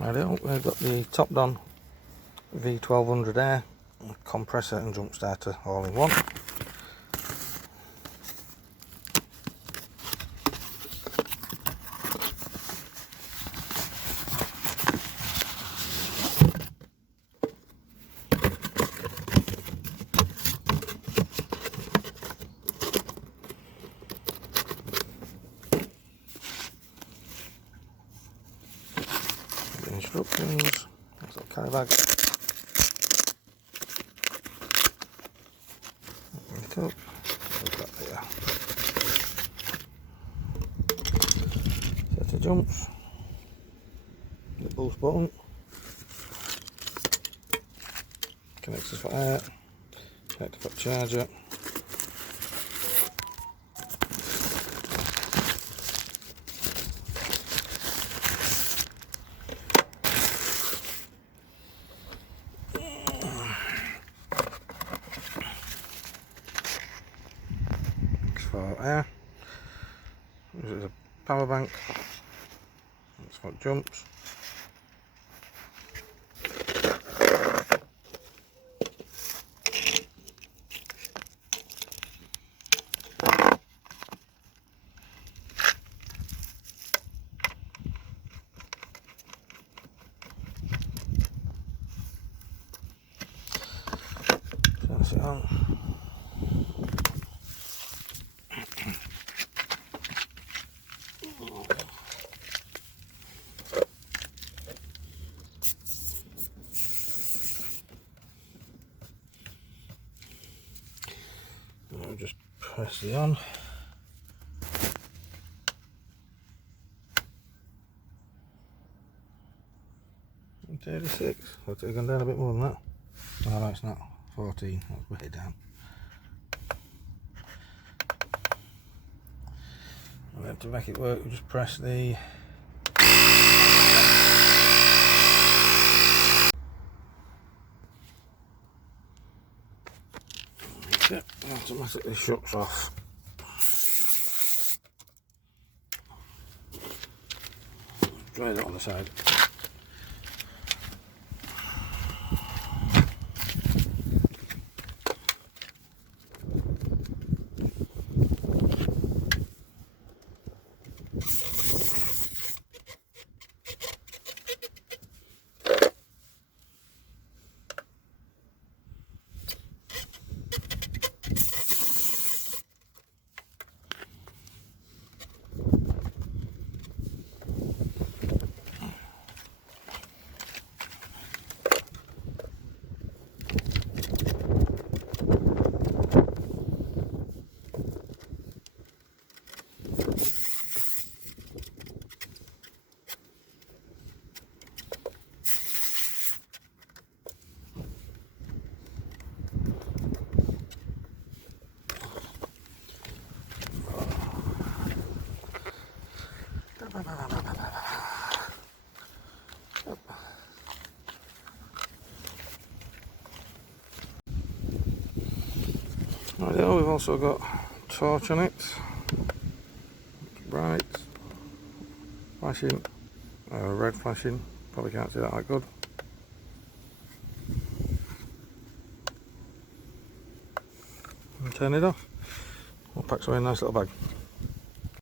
We've got the Topdon V1200 air, compressor and jump starter all in one. Instructions, there's a carry bag. Open it up, put that there. Set of jumps, the boost button, connectors for air, connector for charger. For air, this is a power bank, it's for jumps, turns it on. I'll just press it on. And 36. It's gone down a bit more than that. Oh, no, it's not. 14. That's way down. And then to make it work, we just press the it automatically shuts off. Try it on the side. Right, we've also got torch on it, bright, flashing, red flashing, probably can't see that good. And turn it off, we'll pack away in a nice little bag.